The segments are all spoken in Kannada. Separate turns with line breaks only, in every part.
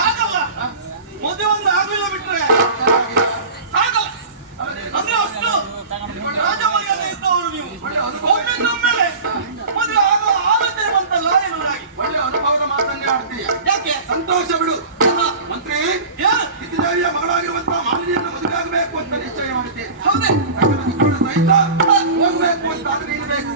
ಆಗಲ್ಲ. ಮದುವೆ ಒಂದು ಆಗಲಿಲ್ಲ ಬಿಟ್ರೆ. ಆಗಲ್ಲ. ಅಂದ್ರೆ ಅಷ್ಟು ರಾಜಮರ್ಯಾದೆ ಇದ್ದವರು ನೀವು. ಮದುವೆ ಆಗೋ ಆಲೋಚನೆ ಬಂತಲ್ಲ ಎನ್ನುವುದಾಗಿ
ಒಳ್ಳೆ ಅನುಭವದ ಮಾತನ್ನೇ ಆಡ್ತೀಯ
ಯಾಕೆ?
ಸಂತೋಷ ಬಿಡು. ಮಂತ್ರಿ ಸಿದ್ಧಿದೇವಿಯ ಮಗಳಾಗಿರುವಂತಹ ಮಾಲಿನಿಯನ್ನು ಮದುವೆ ಆಗಬೇಕು ಅಂತ ನಿಶ್ಚಯ ಮಾಡಿದ್ದೆ.
ಹೌದೇ.
ಸಹಿತ ಹೋಗ್ಬೇಕು ಅಂತ ಆದ್ರೆ ನೀನು ಬೇಕು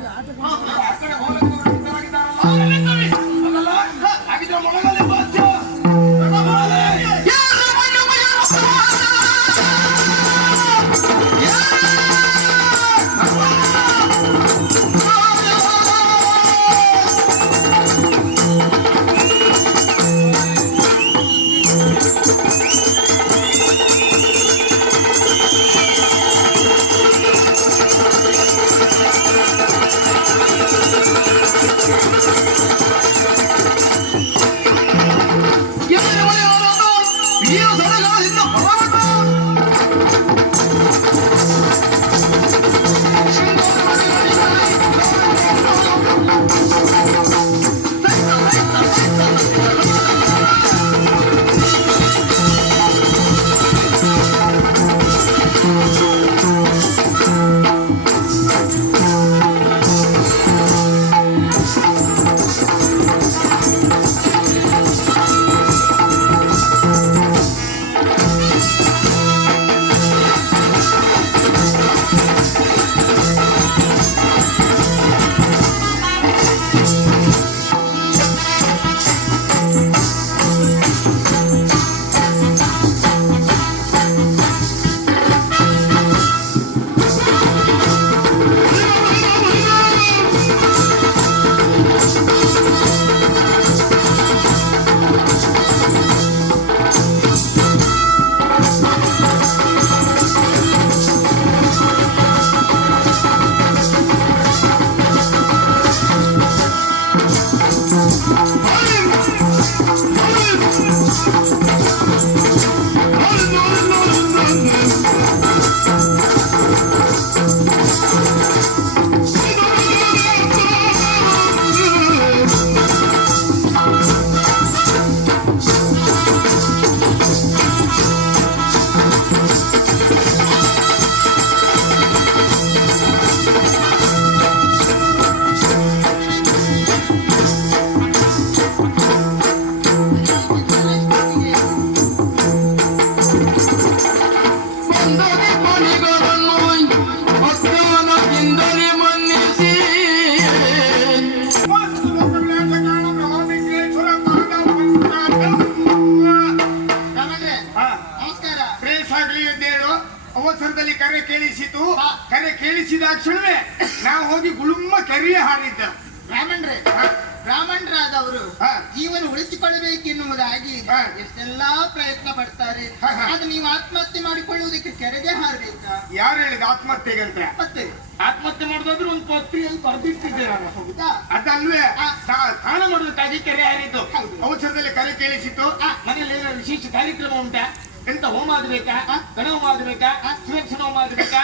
ಉಳಿಸಿಕೊಳ್ಳಬೇಕೆನ್ನುವುದಾಗಿ
ಹಾ.
ಎಷ್ಟೆಲ್ಲಾ ಪ್ರಯತ್ನ ಪಡ್ತಾರೆ. ಅದು ನೀವು ಆತ್ಮಹತ್ಯೆ ಮಾಡಿಕೊಳ್ಳುವುದಕ್ಕೆ ಕೆರೆಗೆ ಹಾರಬೇಕಾ?
ಯಾರು ಹೇಳಿದ ಆತ್ಮಹತ್ಯೆಗಂತ?
ಮತ್ತೆ.
ಆತ್ಮಹತ್ಯೆ ಮಾಡೋದಾದ್ರೆ ಒಂದು ಪತ್ರಿಯಲ್ಲಿ ಬರ್ದಿಟ್ಟಿದ್ದೆ ನಾನು.
ಹೌದಾ?
ಅದಲ್ವೇ ಸ್ನಾನ ಮಾಡೋದಕ್ಕಾಗಿ ಕೆರೆ ಹಾರಿದ್ದು. ಔಷಧದಲ್ಲಿ ಕರೆ
ಕೇಳಿಸಿತ್ತು.
ಮನೆಯಲ್ಲಿ ಏನಾದ್ರು ವಿಶೇಷ ಕಾರ್ಯಕ್ರಮ ಉಂಟಾ? ಎಂತ ಹೋಮ ಆಗ್ಬೇಕಾ? ಗಣ ಹೋಮ ಆಗ್ಬೇಕಾ? ಸುರಕ್ಷಣ ಹೋಮ ಆಗ್ಬೇಕಾ?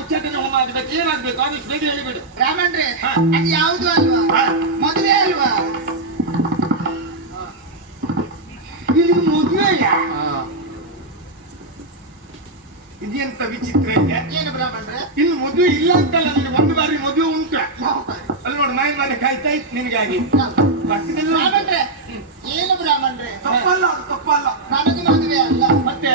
ಉಚ್ಚಾಟನೆ ಹೋಮ ಆಗ್ಬೇಕು? ಏನಾಗ್ಬೇಕು? ಆದಷ್ಟು ಬೇಗ ಹೇಳಿಬಿಡು.
ರಾಮಣ್ರೆ. ಅದು ಯಾವುದು ಅಲ್ವಾ. ಮದುವೆ ಅಲ್ವಾ?
ಇದು ಮದುವೆಯ ಇದೆಂತ ವಿಚಿತ್ರ ಇದೆ?
ಏನು ಬ್ರಾಹ್ಮಣ್ರೆ?
ಇನ್ನು ಮದುವೆ ಇಲ್ಲ ಅಂತಲ್ಲ ನನಗೆ ಒಂದು ಬಾರಿ ಮದುವೆ ಉಂಟ? ಅಲ್ಲಿ ನೋಡಿ ಮನೆ ಮನೆ ಕಾಯ್ತಾ ಇತ್ತು ನಿನಗಾಗಿ? ಪಕ್ಕದಲ್ಲಿ ಉಂಟು.
ಏನು ಬ್ರಾಹ್ಮಣ್ರೆ?
ತಪ್ಪಲ್ಲ ತಪ್ಪಲ್ಲ.
ನನಗೆ ಮದುವೆ ಅಲ್ಲ.
ಮತ್ತೆ?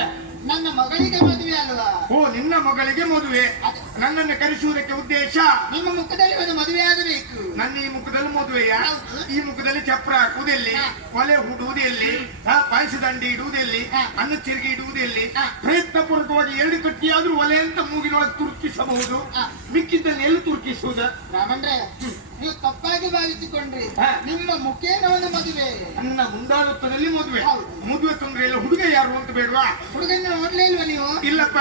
ನನ್ನ ಮಗಳಿಗೆ ಮದುವೆ ಅಲ್ವಾ?
ಓ ನಿನ್ನ ಮಗಳಿಗೆ ಮದುವೆ. ನನ್ನನ್ನು ಕರೆಸುವುದಕ್ಕೆ ಉದ್ದೇಶ?
ನಿಮ್ಮ ಮುಖದಲ್ಲಿ ಒಂದು ಮದುವೆ ಆಗಬೇಕು.
ನನ್ನ ಈ ಮುಖದಲ್ಲಿ ಮದುವೆಯ. ಈ ಮುಖದಲ್ಲಿ ಚಪ್ರ ಹಾಕುವುದೆಲ್ಲಿ?
ಕೊಲೆ
ಒಲೆ ಹೂಡುವುದೆಲ್ಲಿ. ಪಾಯಸ ದಂಡಿ ಇಡುವುದೆಲ್ಲಿ. ಅನ್ನ ತಿರುಗಿ ಇಡುವುದೆಲ್ಲಿ. ಪ್ರಯತ್ನ ಪೂರ್ವಕವಾಗಿ ಎರಡು ಕಟ್ಟಿಯಾದ್ರೂ ಒಲೆ ಅಂತ ಮೂಗಿನೊಳಗೆ ತುರ್ಕಿಸಬಹುದು. ಮಿಕ್ಕಿದ್ದಲ್ಲಿ ಎಲ್ಲಿ ತುರ್ಕಿಸುವುದು?
ನೀವು ತಪ್ಪಾಗಿ ಭಾವಿಸಿಕೊಂಡ್ರಿ. ನಿಮ್ಮ ಮುಖೇನವನ ಮದುವೆ.
ನನ್ನ ಮುಂದಾಳತ್ವದಲ್ಲಿ ಮದುವೆ. ಮದುವೆ ತೊಂದ್ರೆ ಇಲ್ಲ. ಹುಡುಗ ಯಾರು ಅಂತ ಬೇಡವಾ?
ಹುಡುಗನ ನೋಡ್ಲೇ ಇಲ್ವಾ ನೀವು?
ಇಲ್ಲಪ್ಪ.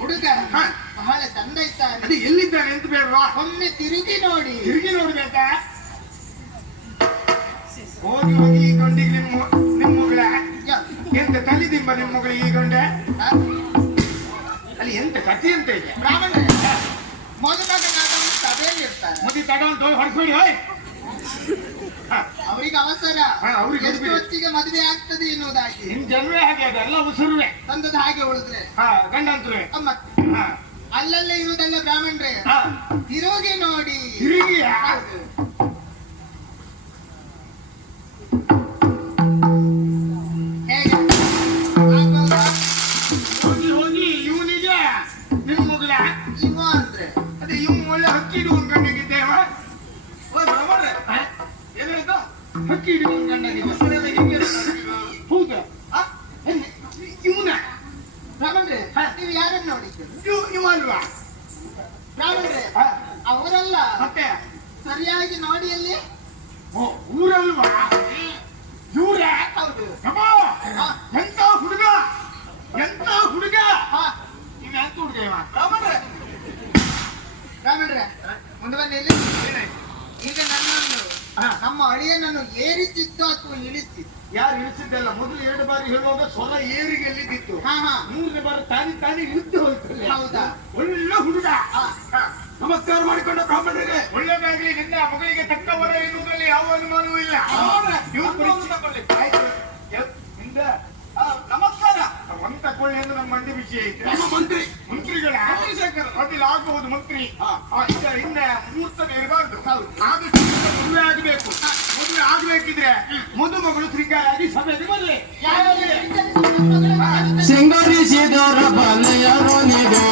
ಹುಡುಗ?
ಹಾ.
ಬಹಳ ಚಂದ ಇದ್ದಾನೆ.
ಅದು ಎಲ್ಲಿದ್ದಾನೆ ಅಂತ ಬೇಡವಾ?
ಒಮ್ಮೆ ತಿರುಗಿ ನೋಡಿ.
ತಿರುಗಿ ನೋಡ್ಬೇಕಾ? ಹೋಗಿ ಹೋಗಿ ಈ ಗಂಡಿಗೆ ನಿಮ್ಮ ನಿಮ್ಮ ಮಗಳ. ಎಂತ ತಲ್ಲಿದಿಂಬ ನಿಮ್ಮ ಮಗಳಿಗೆ ಈ ಗಂಡ? ಅಲ್ಲಿ ಎಂತ ಕಥೆ ಅಂತ ಇದೆ?
ಬ್ರಾಹ್ಮಣ ಸಭೆಯಲ್ಲಿ ಇರ್ತಾರೆ
ಮುದಿ ತಗೊಂಡು ಹೊಡ್ಕೊಳ್ಳಿ ಹೋಯ್.
ಅವ್ರಿಗೆ ಅವಸರ.
ಹಾ, ಅವ್ರಿಗೆ
ಎಷ್ಟು. ಹೊತ್ತಿಗೆ ಮದುವೆ ಆಗ್ತದೆ ಎನ್ನುವುದಾಗಿ.
ನಿಮ್ ಜನರೇ ಹಾಗೆ ಅದು ಎಲ್ಲ ಉಸಿರುವೆ.
ತಂದದ್ದು ಹಾಗೆ ಉಳಿದ್ರೆ.
ಹಾ ಗಂಡಂತರುವೆ.
ಅಮ್ಮ
ಹಾ.
ಅಲ್ಲಲ್ಲೇ ಇರುವುದಲ್ಲ ಬ್ರಾಹ್ಮಣರೇ.
ಹಾ.
ತಿರುಗಿ ನೋಡಿ.
ತಿರುಗಿ
ಹೌದು. ಹೇಗೆ?
Thank
you. ಅಳಿಯನನ್ನು ಇಳಿಸಿ.
ಯಾರು ಇಳಿಸಿದ್ದಲ್ಲ ಮೊದಲು ಎರಡು ಬಾರಿ ಹೇಳುವಾಗ ಸ್ವರ ಏರಿಗೆ ಎಲ್ಲಿದ್ದಿತ್ತು?
ಹಾ ಹಾ.
ಮೂರನೇ ಬಾರಿ ತಾನೇ ತಾನೇ ಇಳಿದು ಹೋಯ್ತಲ್ಲ
ಹೌದಾ?
ಒಳ್ಳೆ ಹುಡುಗ. ನಮಸ್ಕಾರ ಮಾಡಿಕೊಂಡ ಬ್ರಾಹ್ಮಣರಿಗೆ. ಒಳ್ಳೆದಾಗ್ಲಿ ನಿನ್ನ ಮಗಳಿಗೆ ತಕ್ಕ ವರ ಎನ್ನುವುದರಲ್ಲಿ ಯಾವ ಅನುಮಾನವೂ ಇಲ್ಲ.
ನಮಸ್ಕಾರ.
ಒಂದು ತಕೊಳ್ಳಿ ಅಂದ್ರೆ ನಮ್ಮ ಮಂಡಿ ವಿಷಯ ಐತೆ.
ಮಂತ್ರಿ.
ಮಂತ್ರಿಗಳ. ಅದಿಲ್ಲ ಆಗಬಹುದು ಮಂತ್ರಿ.
ಹಾ.
ಆ, ಈಗ ಇನ್ನ ಮುಹೂರ್ತ ಇರಬಾರ್ದು. ಆದಷ್ಟು ಬೇಗ ಮದುವೆ ಆಗಬೇಕು. ಮದುವೆ ಆಗ್ಬೇಕಿದ್ರೆ ಮದುಮಗಳು ಶೃಂಗಾರಾಗಿ ಸಭೆಗೆ ಬರ್ಲಿ
ಸಿಂಗರಿಸಿದರ ಬಲೆಯರು ನಿದು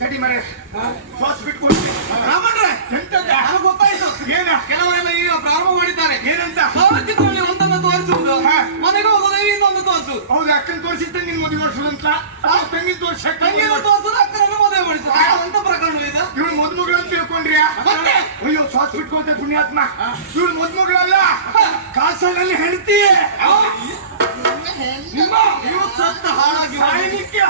ತಡಿ ಮರೆ
ಹಾ?
ಶ್ವಾಸ ಬಿಟ್ಕೊಂಡು
ರಾಮಣ್ರೆ
ಎಂತದ
ಗೊತ್ತಾಯ್ತು.
ಏನ?
ಕೆಲವರೆಲ್ಲ ಈಗ ಪ್ರಾರಂಭ ಮಾಡಿದ್ದಾರೆ.
ಏನಂತ?
ಭಾವಚಿತ್ರದಲ್ಲಿ ಒಂದನ್ನು ತೋರಿಸುವುದು. ಮನೆಗೆ ಹೋಗೋದು ಇನ್ನೊಂದು ತೋರಿಸುವುದು.
ಹೌದು ಅಕ್ಕನ ತೋರಿಸಿ ತಂಗಿನ ಮದುವೆ ಮಾಡಿಸೋದು ಅಂತ ತಂಗಿ ತೋರಿಸ
ತಂಗಿನ ತೋರಿಸೋದು ಅಕ್ಕನನ್ನು ಮದುವೆ ಮಾಡಿಸುದು. ಅಂತ ಪ್ರಕರಣ ಇದು?
ಇವಳು ಮದುಮಗಳು ಅಂತ ತಿಳ್ಕೊಂಡ್ರಿಯಾ ಅಯ್ಯೋ ಶ್ವಾಸ ಬಿಟ್ಕೊಳ್ತೆ ಪುಣ್ಯಾತ್ಮ. ಇವಳು ಮದುಮಗಳಲ್ಲ. ಕಾಸಲ್ಲಿ
ನೀವು ಸತ್ತ ಹಾಳಾಗಿ
ಸಾಯ್ಲಿಕ್ಕೆ.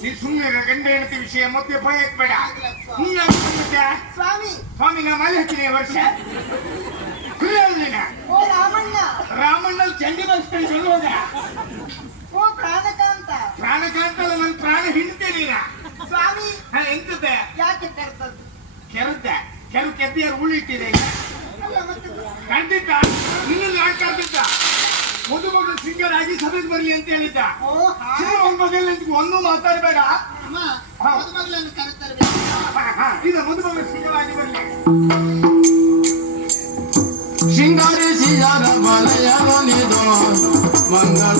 ನೀ ಸುಮ್ಮನೆ ಗಂಡ ಹೆಂಡತಿ ವಿಷಯ ಮತ್ತೆ ಭಯ ಬೇಡ ನೀ ಯಾಕೆ
ಸ್ವಾಮಿ.
ಸ್ವಾಮಿ ನಾ ಮಾಲೆ ಹಚ್ಚಿದೆ ವರ್ಷ
ಓ, ರಾಮಣ್ಣ.
ರಾಮಣ್ಣಲ್ಲಿ ಚಂಡಿ ಬಸ್ಕೊಂಡು ಹೋದ
ಓ, ಪ್ರಾಣಕಾಂತ.
ಪ್ರಾಣಕಾಂತ ಅಲ್ಲ ಪ್ರಾಣ ಹಿಂಡತೆ ನೀನ
ಸ್ವಾಮಿ.
ನಾನು
ಯಾಕೆ ಕೆರತದ್ದು
ಕೆರದ್ದೆ ಕೆರು ಕೆದ್ದಿಯಾರು ಉಳಿಟ್ಟಿದೆ ಈಗ. ಕಂಡಿದ್ದ ಯಾಕೆ ಒಂದು ಮಗಳು ಸಿಂಗರ್ ಆಗಿ ಸಭೆಗೆ ಬರಲಿ ಅಂತ ಹೇಳಿದ್ದ. ಒಂದ್ ಒಂದು ಮಾತಾಡಬೇಡ.
ಮದುಮಗಳನ್ನು
ಇದು ಮದುಮಗಳು ಸಿಂಗರ್ ಆಗಿ ಬರ್ಲಿ.
ಸಿಂಗರಿಸಿದರ ಬಲೆಯರು ನಿದು ಮಂಗಳ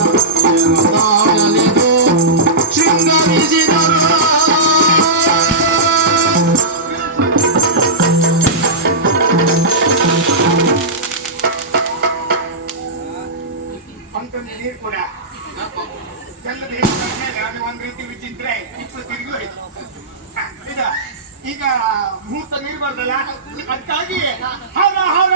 ಈಗ ಮುಹೂರ್ತ ನೀರು ಬರ್ತಲ್ಲ ಅದಕ್ಕಾಗಿ ಹರ ಹರ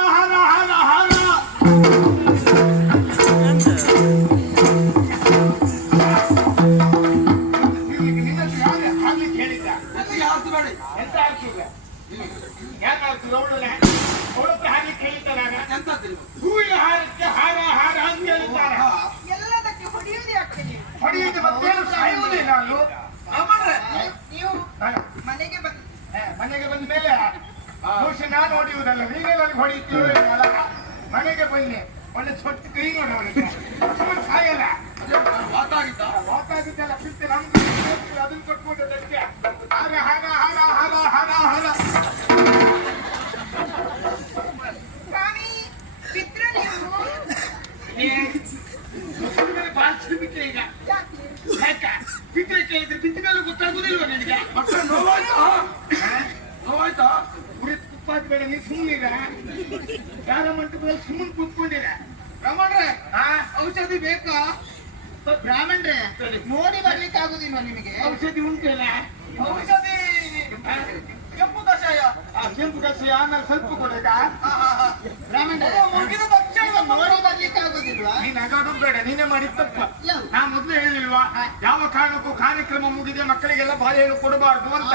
ನಾ ಮೊದಲು ಹೇಳಿಲ್ವಾ? ಯಾವ ಕಾರಣಕ್ಕೂ ಕಾರ್ಯಕ್ರಮ ಮುಗಿದ ಮಕ್ಕಳಿಗೆಲ್ಲ ಬಾಳೆಹಣ್ಣು ಕೊಡಬಾರ್ದು ಅಂತ.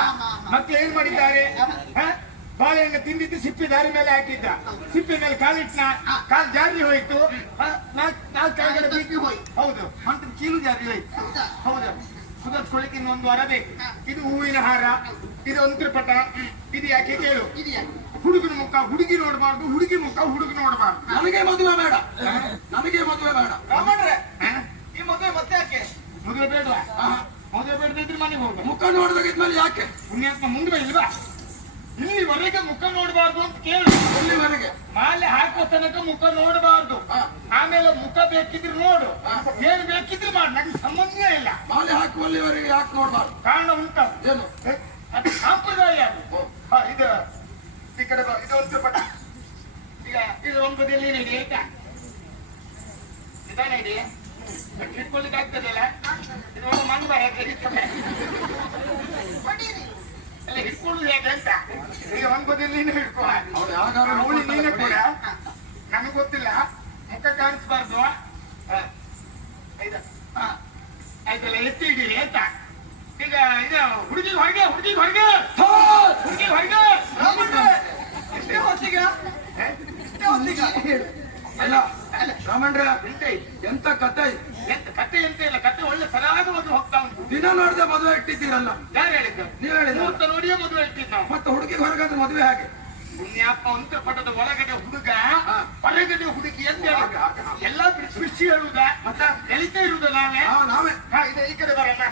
ಮತ್ತೆ ಏನ್ ಮಾಡಿದ್ದಾರೆ? ಬಾಳೆಹಣ್ಣು ತಿಂದಿದ್ದು ಸಿಪ್ಪೆ ದಾರಿ ಮೇಲೆ ಹಾಕಿದ್ದ. ಸಿಪ್ಪೆ ಮೇಲೆ ಕಾಲಿಟ್ನ ಕಾಲ್ ಜಾರಿ ಹೋಯ್ತು. ಹೌದು. ಮಂತ್ರ ಕೀಲು ಜಾರಿ ಹೋಯ್ತು.
ಹೌದಾ?
ಸುಧರ್ಸ್ಕೊಳ್ಳಿಕ್ಕೆ ಇನ್ನೊಂದು ವಾರ ಬೇಕು. ಇದು ಹೂವಿನ ಹಾರ. ಇದು ಅಂತ್ರಪಟ. ಇದು ಯಾಕೆ ಕೇಳು? ಹುಡುಗನ ಮುಖ ಹುಡುಗಿ ನೋಡಬಾರ್ದು ಹುಡುಗಿ ಮುಖ ಹುಡುಗ ನೋಡಬಾರ್ದು.
ನನಗೆ ಮದುವೆ ಬೇಡ. ನನಗೆ ಮದುವೆ ಬೇಡ.
ಈ ಮದುವೆ ಮತ್ತೆ ಯಾಕೆ?
ಮದುವೆ ಬೇಡವಾ? ಮದುವೆ ಬೇಡದಿದ್ರೆ ಮನೆಗೆ ಹೋಗ
ಮುಖ ನೋಡಿದಾಗಿದ್ಮೇಲೆ ಯಾಕೆ?
ಪುಣ್ಯಾತ್ಮ ಮುಂದೆ ಇಲ್ವಾ? ಇಲ್ಲಿವರೆಗೆ ಮುಖ ನೋಡಬಾರ್ದು ಅಂತ ಕೇಳು.
ಇಲ್ಲಿವರೆಗೆ.
ಮಾಲೆ ಹಾಕೋ ತನಕ ಮುಖ ನೋಡಬಾರ್ದು. ಆಮೇಲೆ ಮುಖ ಬೇಕಿದ್ರೆ ನೋಡು. ಏನ್ ಬೇಕಿದ್ರೆ ಮಾಡು. ನಂಗೆ ಸಂಬಂಧವೇ ಇಲ್ಲ.
ಮಾಲೆ ಹಾಕುವಲ್ಲಿವರೆಗೆ ಯಾಕೆ ನೋಡಬಾರ್ದು?
ಕಾರಣ ಉಂಟ?
ಏನು?
ಅದು ಸಾಂಪ್ರದಾಯ. ಇದು ಈ ಕಡೆ ಇದು ಒಂದು ಪಟ ಈಗ ಇದು ಒಂದು ಬದಿಯಲ್ಲಿ ನೀಡಿ ಆಯ್ತಾ ಇಟ್ಕೊಳ್ಳಿಕ್ಕೆ ಆಗ್ತದಲ್ಲ ಇದು ಒಂದು ಮಣ್ಣು ಹಿಡ್ಕೊಳ್ಳುದು ಹೇಗೆ ಅಂತ? ಈಗ ಒಂದು ಬದಿಯಲ್ಲಿ ನೀನು ಹಿಡ್ಕೊ. ಅವಳಿ ನೀನೇ ಕೂಡ. ನನಗೆ ಗೊತ್ತಿಲ್ಲ. ಮುಖ ಕಾಣಿಸ್ಬಾರ್ದು. ಹ. ಆಯ್ತಾ ಹ. ಆಯ್ತಲ್ಲ ಎತ್ತಿ ಇಡೀರಿ ಅಂತ ಈಗ ಇದು ಹುಡುಗಿ ಹೊರಗೆ ಹುಡುಗಿ ಹೊರಗೆ. ಹುಡುಗಿ ಹೊರಗೆ.
ಎಷ್ಟೇ ಹೊತ್ತಿಗೆ? ಎಷ್ಟೇ ಹೊತ್ತಿಗೆ?
ಅಲ್ಲ ರಾಮಣ್ರೆ ಎಂತ ಕತೆ ಇದು?
ಎಂತ ಕತೆ ಎಂತ ಇಲ್ಲ ಕತೆ ಒಳ್ಳೆ ಸರಾಗವಾಗಿ ಹೋಗ್ತಾ
ನೋಡಿದ ಮದುವೆ ಇಟ್ಟಿದ್ದೀರಲ್ಲ.
ಯಾರು ಹೇಳಿದ್ದು?
ನೀವ್ ಹೇಳಿದ
ಮುಹೂರ್ತ ನೋಡಿಯೇ ಮದುವೆ ಇಟ್ಟಿದ್ದು ನಾವು
ಮತ್ತೆ ಹುಡುಗಿ ಹೊರಗಾದ್ರೆ ಮದುವೆ ಹಾಗೆ?
ಪುಣ್ಯಾತ್ಮ ಅಂತ ಪಟ್ಟದ ಒಳಗಡೆ ಹುಡುಗ. ಹೊರಗಡೆ ಹುಡುಗಿ ಅಂತ ಹೇಳುದ. ಎಲ್ಲ ಬಿಡಿಸಿ ಹೇಳುದ.
ಮತ್ತೆ?
ಎಳಿತಾ ಇರುದ ನಾವೇ?
ನಾವೇ.
ಹಾ, ಇದು ಈ ಕಡೆ ಬರೋಣ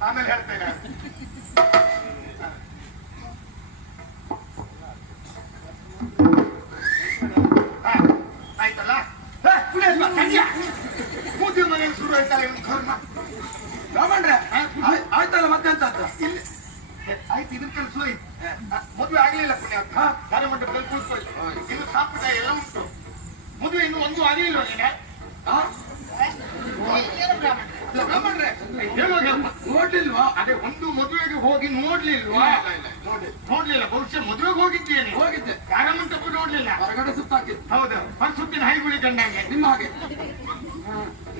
ಆಮೇಲೆ ಹೇಳ್ತೇನೆ ಹಾ, ಆಯ್ತಲ್ಲ ಹಾ, ಕುಡಿಯಪ್ಪ, ಕಡ್ಯ. ಕೂತಿನ ಮನೆಯಲ್ಲಿ ಶುರು ಆಯ್ತಲ್ಲ ಇವನು ಕರ್ಮ
ರಾಮಣ್ರೆ ಆಯ್- ಆಯ್ತಲ್ಲ ಮತ್ತೆ ಎಂತ ಅಂತ
ಇಲ್ಲಿ ಆಯ್ತು ಇದ್ರ ಕೆಲಸ ಹೋಯ್ತು ಮದುವೆ ಆಗ್ಲಿಲ್ಲ ಪುಣ್ಯಾತ್ಮ ದಾನ ಮಂಟಪದಲ್ಲಿ ಕೂತ್ಕೊಳ್ಳಿ ಇನ್ನು ಸಂಪ್ರದಾಯ ಎಲ್ಲ ಉಂಟು. ಮದುವೆ ಇನ್ನು ಒಂದು ಆಗಲಿಲ್ಲ ನೀನೆ.
ನೋಡ್ಲಿಲ್ವಾ?
ಅದೇ ಒಂದು ಮದುವೆಗೆ ಹೋಗಿ ನೋಡ್ಲಿಲ್ವಾ? ನೋಡಿ ನೋಡ್ಲಿಲ್ಲ ಬಹುಶಃ ಮದುವೆಗೆ ಹೋಗಿದ್ದೇನೆ.
ಹೋಗಿದ್ದೆ.
ಮಂಟಪ ನೋಡ್ಲಿಲ್ಲ.
ಹೊರಗಡೆ ಸುತ್ತಾಕಿದ್ದು.
ಹೌದು ಸುತ್ತಿನ ಹೈಗುಳಿ ಕಂಡಂಗೆ
ನಿಮ್ಮ ಹಾಗೆ.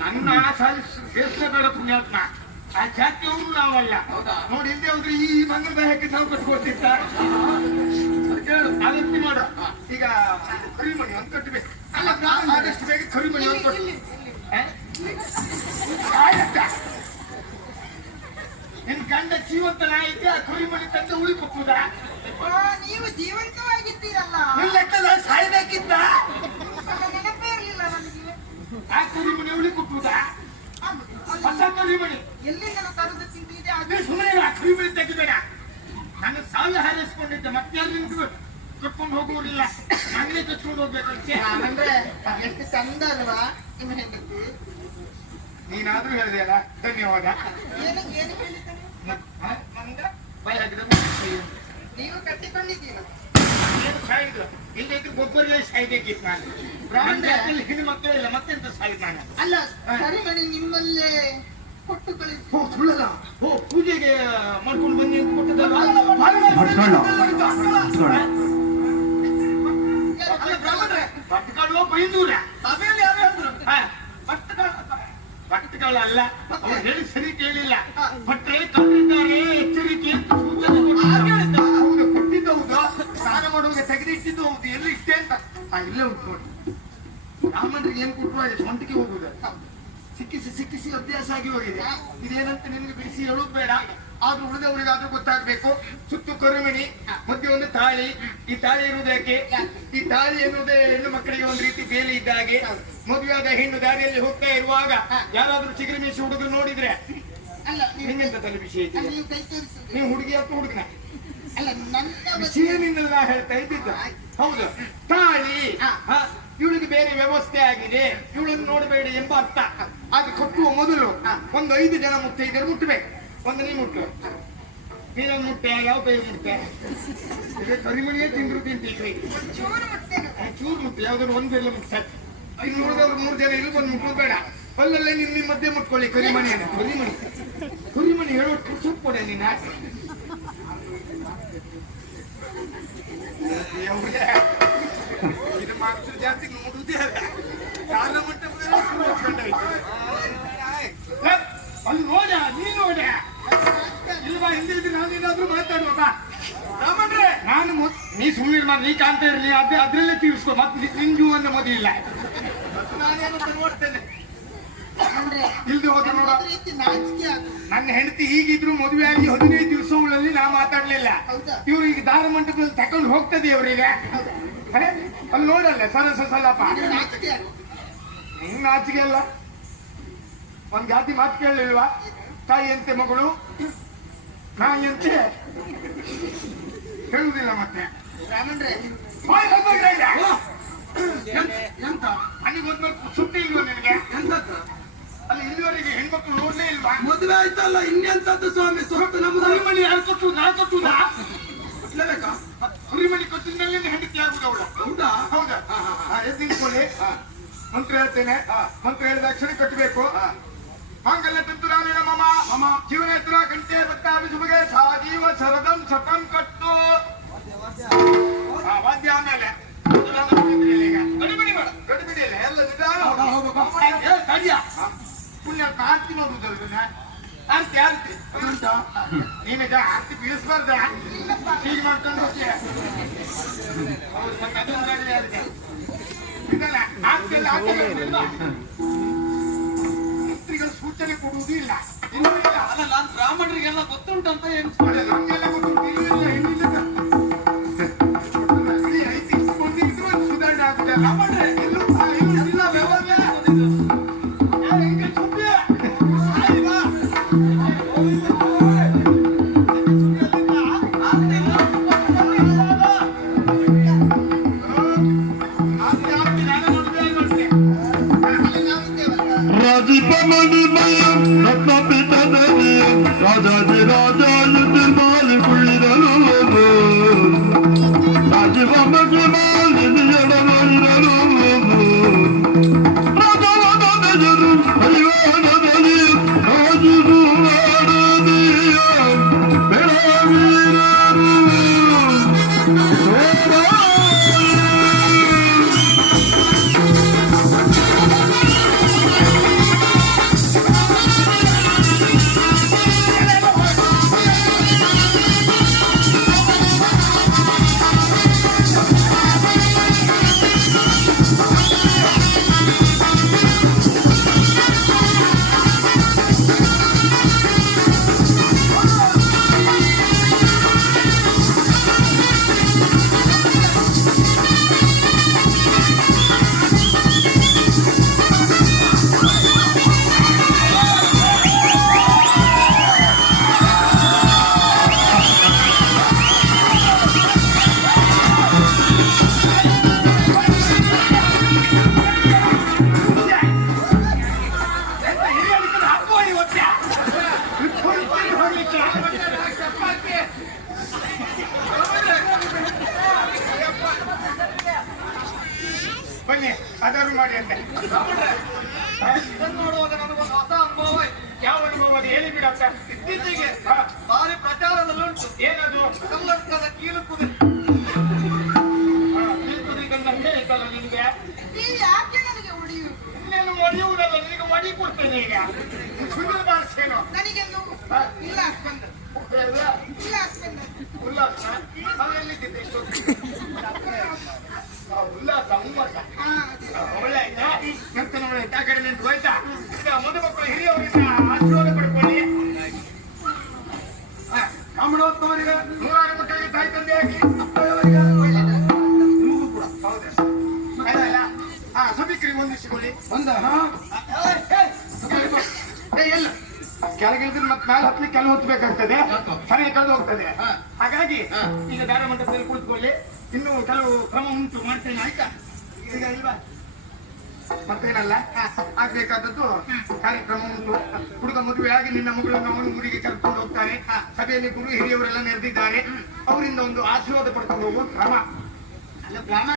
ನನ್ನ ಸಾಲಿ ಸೇರಿಸಬೇಡ ಪುಣ್ಯಾತ್ಮ. ಆ ಜಾತಿಯವರು ನಾವಲ್ಲ.
ಹೌದಾ?
ನೋಡಿ ಹಿಂದೆ ಹೋದ್ರೆ ಈ ಮಂಗನ ಬಾಯಕ್ಕೆ ನಾವು ಕಟ್ಕೊಳ್ತಿದ್ದ
ಕೇಳು
ಅದಕ್ಕೆ ಮಾಡ. ಈಗ ಕರಿಮಣಿ ಒಂದು ಕಟ್ಟಬೇಕು ಅಲ್ಲ ನಾನು ಆದಷ್ಟು ಬೇಗ ಕರಿಮಣಿ ಒಂದು ಕಟ್ಟು. ನಿನ್ ಗಂಡ ಜೀವಂತನ ಇದ್ದೆ ಆ ಕರಿಮಣಿ ತಂದು
ಆ, ನೀವು ಜೀವಂತವಾಗಿದ್ದೀರಲ್ಲ.
ಲೆಕ್ಕದ ಸಾಯ್ಬೇಕಿದ್ದ
ನೆನಪೇ ಇರ್ಲಿಲ್ಲ ನನಗೆ.
ಆ ಕರಿಮಣಿ ಉಳಿ
ಹೌದು.
ಹೊಸ ಕರಿಮಣಿ
ಎಲ್ಲಿಂದ ತರದ ಚಿಂತೆ ಇದೆ
ಅದೇ ಸುಮ್ಮನೆ ಆ ಕರಿಮಣಿ ತೆಗಿಬೇಡ. ನಾನು ಸಾಲ ಹಾರೈಸ್ಕೊಂಡಿದ್ದೆ ಮತ್ತೆ ಯಾರು ಕಟ್ಕೊಂಡು ಹೋಗುವುದಿಲ್ಲ ನಾನೇ ಕಟ್ಕೊಂಡು ಹೋಗ್ಬೇಕಂತೆ
ಬ್ರಾಹ್ಮಣ್ರೆ ಎಷ್ಟು ಚಂದ ಅಲ್ವಾ ನಿಮ್ಮ ಹೆಂಡತಿ
ನೀನಾದ್ರೂ ಹೇಳಿದೆಯಲ್ಲ ಧನ್ಯವಾದ
ಏನು ಏನು ಹೇಳಿದ್ದಾನೆ
ಬಾಯ್ ಹಾಕಿದ್ರೆ.
ನೀವು ಕಟ್ಟಿಕೊಂಡಿದ್ದೀರ
ಏನು ಸಾಯಿದು ಇಲ್ಲದಿದ್ರೆ ಗೊಬ್ಬರಲ್ಲೇ ಸಾಯ್ಬೇಕಿತ್ತು ನಾನು ಜಾತಿಯಲ್ಲಿ ಹೆಣ್ಣು ಮಕ್ಕಳು ಇಲ್ಲ ಮತ್ತೆಂತ ಸಾಯ್ದು ನಾನು
ಅಲ್ಲ ಕರಿಮಣಿ ನಿಮ್ಮಲ್ಲೇ ಕೊಟ್ಟು ಕಳಿಸಿ
ಓ ಸುಳ್ಳಲ್ಲ ಓ ಪೂಜೆಗೆ ಮಾಡ್ಕೊಂಡು ಬನ್ನಿ ಅಂತ ಕೊಟ್ಟಿದ್ದಾರೆ
ಅಲ್ಲ ಬ್ರಾಹ್ಮಣ್ರೆ
ಭಟ್ಕಳು ಬೈದೂರ
ಸಭೆಯಲ್ಲಿ ಯಾರು ಹೇಳಿದ್ರು?
ಭಟ್ಕಳ ಭಟ್ಕಳಲ್ಲ. ಅವ್ರು ಹೇಳಿ ಸರಿ ಕೇಳಿಲ್ಲ. ಭಟ್ರೆ ಕಟ್ಟಿದ್ದಾರೆ ಎಚ್ಚರಿಕೆ ಅಂತ. ಹೌದು ಕೊಟ್ಟಿದ್ದು ಹೌದು. ಸ್ನಾನ ಮಾಡುವಾಗ ತೆಗೆದಿಟ್ಟಿದ್ದು ಹೌದು. ಎಲ್ಲಿ ಇಷ್ಟೇ ಅಂತ? ಆ ಇಲ್ಲೇ ಉಂಟು ನೋಡಿ. ರಾಮನ್ರಿಗೆ ಏನ್ ಕೊಟ್ಟರು ಸ್ವಂಟಿಗೆ ಹೋಗುದು. ಸಿಕ್ಕಿಸಿ ಸಿಕ್ಕಿಸಿ ಅಭ್ಯಾಸ ಆಗಿ ಹೋಗಿದೆ. ಇದೇನಂತ ನಿನ್ಗೆ ಬಿಡಿಸಿ ಹೇಳೋದು ಬೇಡ. ಆದ್ರೂ ಉಳಿದವರಿಗಾದ್ರೂ ಗೊತ್ತಾಗ್ಬೇಕು. ಸುತ್ತು ಕರುಮಿಣಿ ಮತ್ತೆ ಒಂದು ತಾಳಿ. ಈ ತಾಳಿ ಇರುವುದಕ್ಕೆ ಈ ತಾಳಿ ಎನ್ನುವುದೇ ಹೆಣ್ಣು ಮಕ್ಕಳಿಗೆ ಒಂದು ರೀತಿ ಬೇಲಿ ಇದ್ದ ಹಾಗೆ. ಮದುವೆಯಾದ ಹೆಣ್ಣು ದಾರಿಯಲ್ಲಿ ಹೋಗ್ತಾ ಇರುವಾಗ ಯಾರಾದ್ರೂ ಚಿಗುರು ಮೀಸಿ ಹುಡುಗರು ನೋಡಿದ್ರೆ ನಿಮ್ಗೆಂತ ತಲೆ ವಿಷಯ
ನೀವು
ಹುಡುಗಿ ಅಂತ ಹುಡುಗನ?
ಅಲ್ಲ ನನ್ನ
ವಿಷಯನಿಂದ ನಾ ಹೇಳ್ತಾ ಇದ್ದಿದ್ದ. ಹೌದು. ತಾಳಿ. ಇವಳಿಗೆ ಬೇರೆ ವ್ಯವಸ್ಥೆ ಆಗಿದೆ. ಇವಳನ್ನು ನೋಡಬೇಡಿ ಎಂಬ ಅರ್ಥ. ಅದು ಕಟ್ಟುವ ಮೊದಲು ಒಂದು ಐದು ಜನ ಮುತ್ತೈದರು ಮುಟ್ಟಬೇಕು. ಒಂದು ಮುಟ್ಟ ಮುಟ್ಟು ನೀನೊಂದು ಮುಟ್ಟೆ ಯಾವ ಕೈ ಮುಟ್ಟೆ ಈಗ ಕರಿಮಣಿಯೇ ತಿಂದ್ರು ತಿಂತೀವಿ.
ಚೂರು
ಮುಟ್ಟು ಯಾವ್ದಾದ್ರು ಒಂದೆಲ್ಲ ಮುಟ್ಟ ಇನ್ನು ನೋಡಿದವ್ರು ಮೂರು ಜನ ಇಲ್ಲಿ ಬಂದು ಮುಟ್ಟು ಬೇಡ. ಅಲ್ಲಲ್ಲೇ ನಿಮ್ ನಿಮ್ಮ ಮಧ್ಯೆ ಮುಟ್ಕೊಳ್ಳಿ ಕರಿಮಣಿಯನ್ನು ಕರಿಮಣಿ. ಕರಿಮಣಿ ಹೇಳೋಟ್ಟು ಸುಪ್ ಕೊಡೆ ನೀನು ಇದು ನೋಡುವುದೇ ಅಲ್ಲ. ಕಾಲ ಮಂಟಪದಲ್ಲಿ ಅಲ್ಲಿ ನಾನೇನಾದ್ರೂ ಮಾತಾಡುವ ಬಾ. ನಾನು ನೀ ಸುಮ್ಮನೆ ಮಾಡಿ ನೀ ಕಾಣ್ತಾ ಇರಲಿ ಅದೇ ಅದ್ರಲ್ಲೇ ತೀರಿಸ್ಕೊ ಮತ್ತೆ ಮದುವೆ ಇಲ್ಲ. ನಾನೇನು ನೋಡ್ತೇನೆ. ಇಲ್ದೆ ಹೋದ್ರೆ ನೋಡ. ನನ್ನ ಹೆಂಡತಿ ಹೀಗಿದ್ರು ಮದುವೆ ಆಗಿ ಹದಿನೈದು ದಿವಸಗಳಲ್ಲಿ ನಾ ಮಾತಾಡ್ಲಿಲ್ಲ? ಇವ್ರು ಈಗ ದಾರ ಮಂಟಪದಲ್ಲಿ ತಕೊಂಡು ಹೋಗ್ತದೆ ಅವರಿಗೆ ಅಲ್ಲಿ ನೋಡಲ್ಲ ಸರಸ ಸಲ್ಲಪ್ಪ.
ಹೆಂಗ್
ನಿಂಗ್ ಅಲ್ಲ? ಒಂದ್ ಜಾತಿ ಮಾತು ಕೇಳಲಿಲ್ವಾ? ತಾಯಿಯಂತೆ ಮಗಳು? ನಾಯಿಯಂತೆ ಹೇಳುವುದಿಲ್ಲ ಮತ್ತೆ.
ಎಂತ-
ಅಲ್ಲಿಗೆ ಹೋದ್ಮೇಲೆ ಸುದ್ದಿ ಇಲ್ವಾ ನಿನಗೆ?
ಎಂತದ್ದು?
ಅಲ್ಲಿ ಇಲ್ಲಿವರೆಗೆ ಹೆಣ್ಮಕ್ಳು ನೋಡ್ಲೇ ಇಲ್ವಾ?
ಮದುವೆ ಆಯ್ತಲ್ಲ ಇನ್ನೆಂತದ್ದು ಸ್ವಾಮಿ? ಸ್ವತ್ತು ನಮ್ಮ
ಹುರಿಮಣಿ ಯಾರು ಕೊಟ್ಟು ನಾ ಕೊಟ್ಟುದಾ?
ಇಲ್ಲಬೇಕಾ
ಹುರಿಮಣಿ ಕೊಟ್ಟಿದ ಮೇಲೆ ಹೆಂಡತಿ ಆಗುದು ಅವಳು.
ಹೌದಾ?
ಹೌದಾ? ಎದ್ದು ನಿಂತ್ಕೊಳ್ಳಿ. ಮಂತ್ರ ಹೇಳ್ತೇನೆ. ಮಂತ್ರ ಹೇಳಿದ ಅಕ್ಷರ ಕಟ್ಟಬೇಕು. ಮಾಂಗಲ್ಯ ತಂತು ರಾಮೇಣ ಮಮ ಮಮ ಜೀವನ ಹತ್ರ ಗಂಟೆ ಬತ್ತಾಭಿ ಸುಮಗೆ ಸಾ ಜೀವ ಶರದಂ ಶತಂ ಕಟ್ಟು. ವಾದ್ಯ ಆಮೇಲೆ ಗಡಿಬಿಡಿ ಬೇಡ. ಗಡಿಬಿಡಿ ಇಲ್ಲ ಎಲ್ಲ ನಿಧಾನ ತಡಿಯ. ಪುಣ್ಯ ಕಾಂತಿ ಮಾಡುದಲ್ವ ಆರ್ತಿ ಆರ್ತಿ.
ನೀನ
ನೀನೀಗ ಆರ್ತಿ ಬೀಳಿಸ್ಬಾರ್ದ? ಹೀಗೆ ಮಾಡ್ಕೊಂಡು. ಇದಲ್ಲ, ಆರ್ತಿ. ಎಲ್ಲ ಆಚರಣೆ ಮಾಡಿಲ್ವಾ? ಮಂತ್ರಿಗಳು ಸೂಚನೆ ಕೊಡುವುದೂ ಇಲ್ಲ ಇನ್ನೂ ಇಲ್ಲ
ಅಲ್ಲ, ನಾನು ಬ್ರಾಹ್ಮಣರಿಗೆಲ್ಲ ಗೊತ್ತುಂಟಂತ
ಅದೇ ನಮ್ಗೆಲ್ಲ ಗೊತ್ತು. ಇಲ್ಲಿ
Raji Pamani Maya, Ratna Pita Devi, Raja
Ji Raja. ಮಾಡಿ ಅಂತೆ.
ಇದನ್ನು ನೋಡುವಾಗ ನನಗೊಂದು ಹೊಸ ಅನುಭವ.
ಯಾವ ಅನುಭವ ಅದು? ಹೇಳಿ ಬಿಡತ್ತ
ಇತ್ತೀಚೆಗೆ ಭಾರಿ ಪ್ರಚಾರದಲ್ಲಿ ಉಂಟು.
ಏನದು?
ಕರ್ನಾಟಕದ ಕೀಲು ಕುದುರೆ.
ಹೇಳಿದ್ದಲ್ಲ ನಿನ್ಗೆ?
ನೀವು ಯಾಕೆ ನನಗೆ ಹೊಡೆಯುವುದು
ಇನ್ನೇನು ಒಡೆಯುವುದಲ್ಲ ನಿನಗೆ ಒಡಿ ಕೊಡ್ತೇನೆ ಈಗ. ಸುಂದರ ಬಾರಿಸೇನು
ನನಗೆಂದು? ಇಲ್ಲ ಬಂದ ಇಲ್ಲ? ಬಂದ
ಉಲ್ಲಾಸ? ಅಲ್ಲೆಲ್ಲಿದ್ದಿದ್ದೆ ಇಷ್ಟೊತ್ತು? Krishna. ನಿನ್ನ ಮಗಳು ನಮ್ಮನ್ನು ಊರಿಗೆ ಕರ್ಕೊಂಡು ಹೋಗ್ತಾರೆ. ಸಭೆಯಲ್ಲಿ ಗುರು ಹಿರಿಯವರೆಲ್ಲ ನೆರೆದಿದ್ದಾರೆ. ಅವರಿಂದ ಒಂದು ಆಶೀರ್ವಾದ ಪಡ್ಕೊಂಡು ಹೋಗುವ ಕ್ರಮ.
ಅಲ್ಲ ಬ್ರಾಹ್ಮಣ